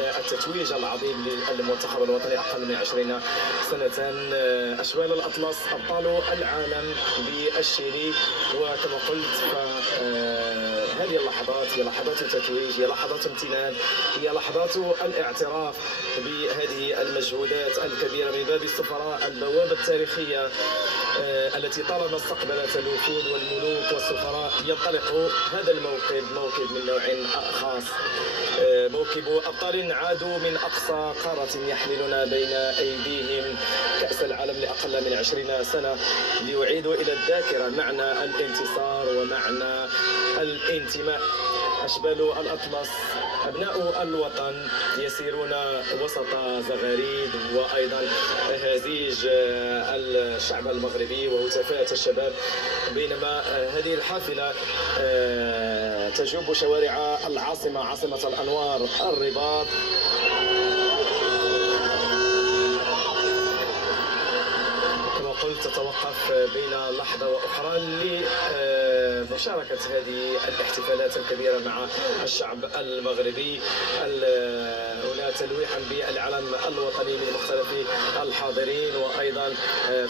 هذا التتويج العظيم للمنتخب الوطني أقل من 20 سنة. أشبال الأطلس أبطال العالم بالشيلي، وكما قلت هذه اللحظات هي لحظات تتويج، هي لحظات امتنان، هي لحظات الاعتراف بهذه المجهودات الكبيرة من باب السفراء، البوابة التاريخية التي طالما استقبلت الوفود والملوك والسفراء. ينطلق هذا الموكب، موكب من نوع خاص، موكب أبطال عادوا من أقصى قارة يحملون بين أيديهم كأس العالم لأقل من 20 سنة، ليعيدوا إلى الذاكرة معنى الانتصار ومعنى الانتماء. أشبال الأطلس أبناء الوطن يسيرون وسط زغاريد وأيضا أهازيج الشعب المغربي وهتافات الشباب، بينما هذه الحافلة تجوب شوارع العاصمة، عاصمة الأنوار الرباط. تتوقف بين لحظة وأخرى لمشاركة هذه الاحتفالات الكبيرة مع الشعب المغربي. هنا تلويحا بالعلم الوطني من مختلف الحاضرين، وأيضا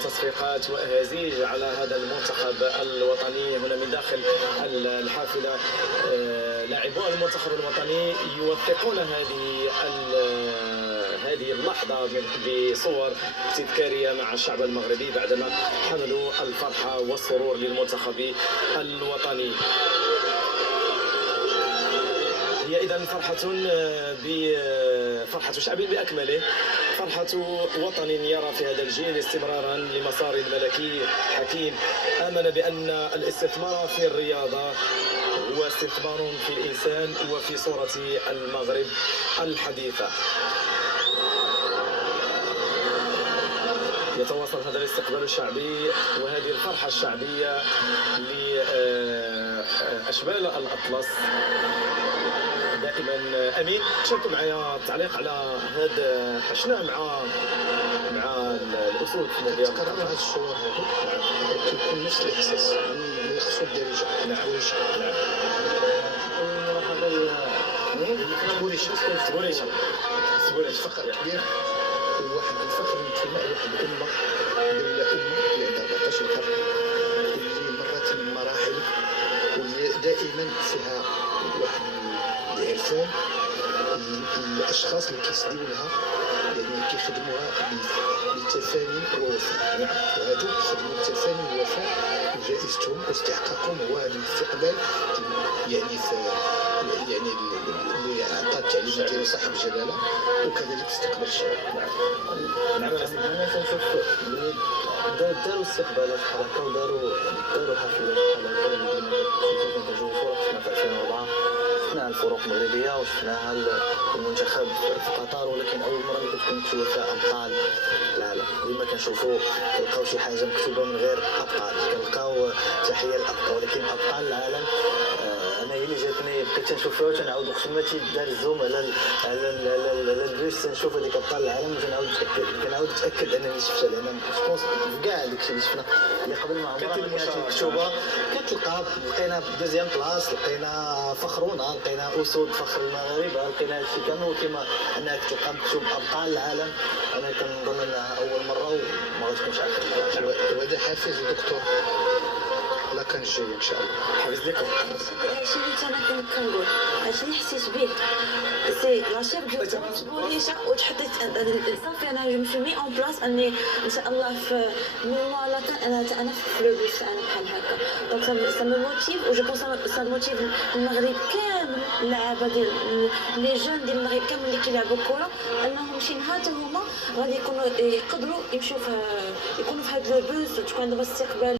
تصفيقات وأهازيج على هذا المنتخب الوطني. هنا من داخل الحافلة لاعبو المنتخب الوطني يوثقون هذه اللحظة بصور تذكارية مع الشعب المغربي بعدما حملوا الفرحة والسرور للمنتخب الوطني. هي إذن فرحة شعب بأكمله، فرحة وطن يرى في هذا الجيل استمرارا لمسار ملكي حكيم آمن بأن الاستثمار في الرياضة هو استثمار في الإنسان وفي صورة المغرب الحديثة. يتواصل هذا الاستقبال الشعبي وهذه الفرحة الشعبية لأشبال الأطلس. دائما أمين شاركوا معايا التعليق على هذا، حشنا مع الأسود في المونديال. تكرر هذه الصور هذو كيكون نفس الإحساس من خصو الدارجة. نعم نعم. هذا تبوريشة فخر كبير، وواحد الفخر من انتماء واحد الأمة، دولة اللي عندها 14 قرن، واللي مرت من مراحل، واللي دائما فيها واحد العرفان الأشخاص اللي كيسديو لها، يعني كيخدموها بالتفاني ووفاء. نعم. وهادو كيخدموا بالتفاني ووفاء، وجائزتهم واستحقاقهم هو هذا الاستقبال، يعني اللي عطى التعليم ديالو صاحب الجلاله، وكذلك استقبال الشباب. نعم. انا كنشوف داروا استقبالات بحال هكا، وداروا حفلات بحال هكا اللي كنتجاو فرق. شفنا في 2004 شفنا الفرق المغربيه وشفناها المنتخب في قطر، ولكن اول مره اللي كتكون مكتوبه فيها ابطال العالم. ديما كنشوفوا كنلقاو شي حاجه مكتوبه من غير ابطال، كنلقاو تحيه للابطال، ولكن ابطال العالم انا هي اللي جاتني بقيت تنشوف فيها وتنعاود وقت ما تيدار الزوم على البيس تنشوف هذيك ابطال العالم، كنعاود نتاكد انني شفتها، لان جوبونس في كاع داكشي اللي شفنا اللي قبل ما عمرها ما كانت مكتوبه كتلقى. لقينا دوزيام بلاص، لقينا فخرونا، لقينا اسود فخر المغاربه، لقينا هادشي كامل، وكما انك تلقى مكتوب ابطال العالم. انا كنظن انها اول مره وما غتكونش اخر مره. وهذا حافز الدكتور لا كان جاي ان شاء الله. حافز لكم. هادشي اللي انا كنقول، هادشي اللي حسيت به سي لاشيب ديال تبوريشة، وتحطيت صافي انا جو مي اون بلاص اني ان شاء الله في ميموار لا كان انا في لو بوس انا بحال هكا. دونك سا مو موتيف، و جو بونس سا موتيف المغرب كامل، اللعابه ديال لي جون ديال المغرب كامل اللي كيلعبوا الكره، انهم شي نهار هما غادي يكونوا يقدروا يمشيو يكونوا في هاد لو بوس، وتكون دابا استقبال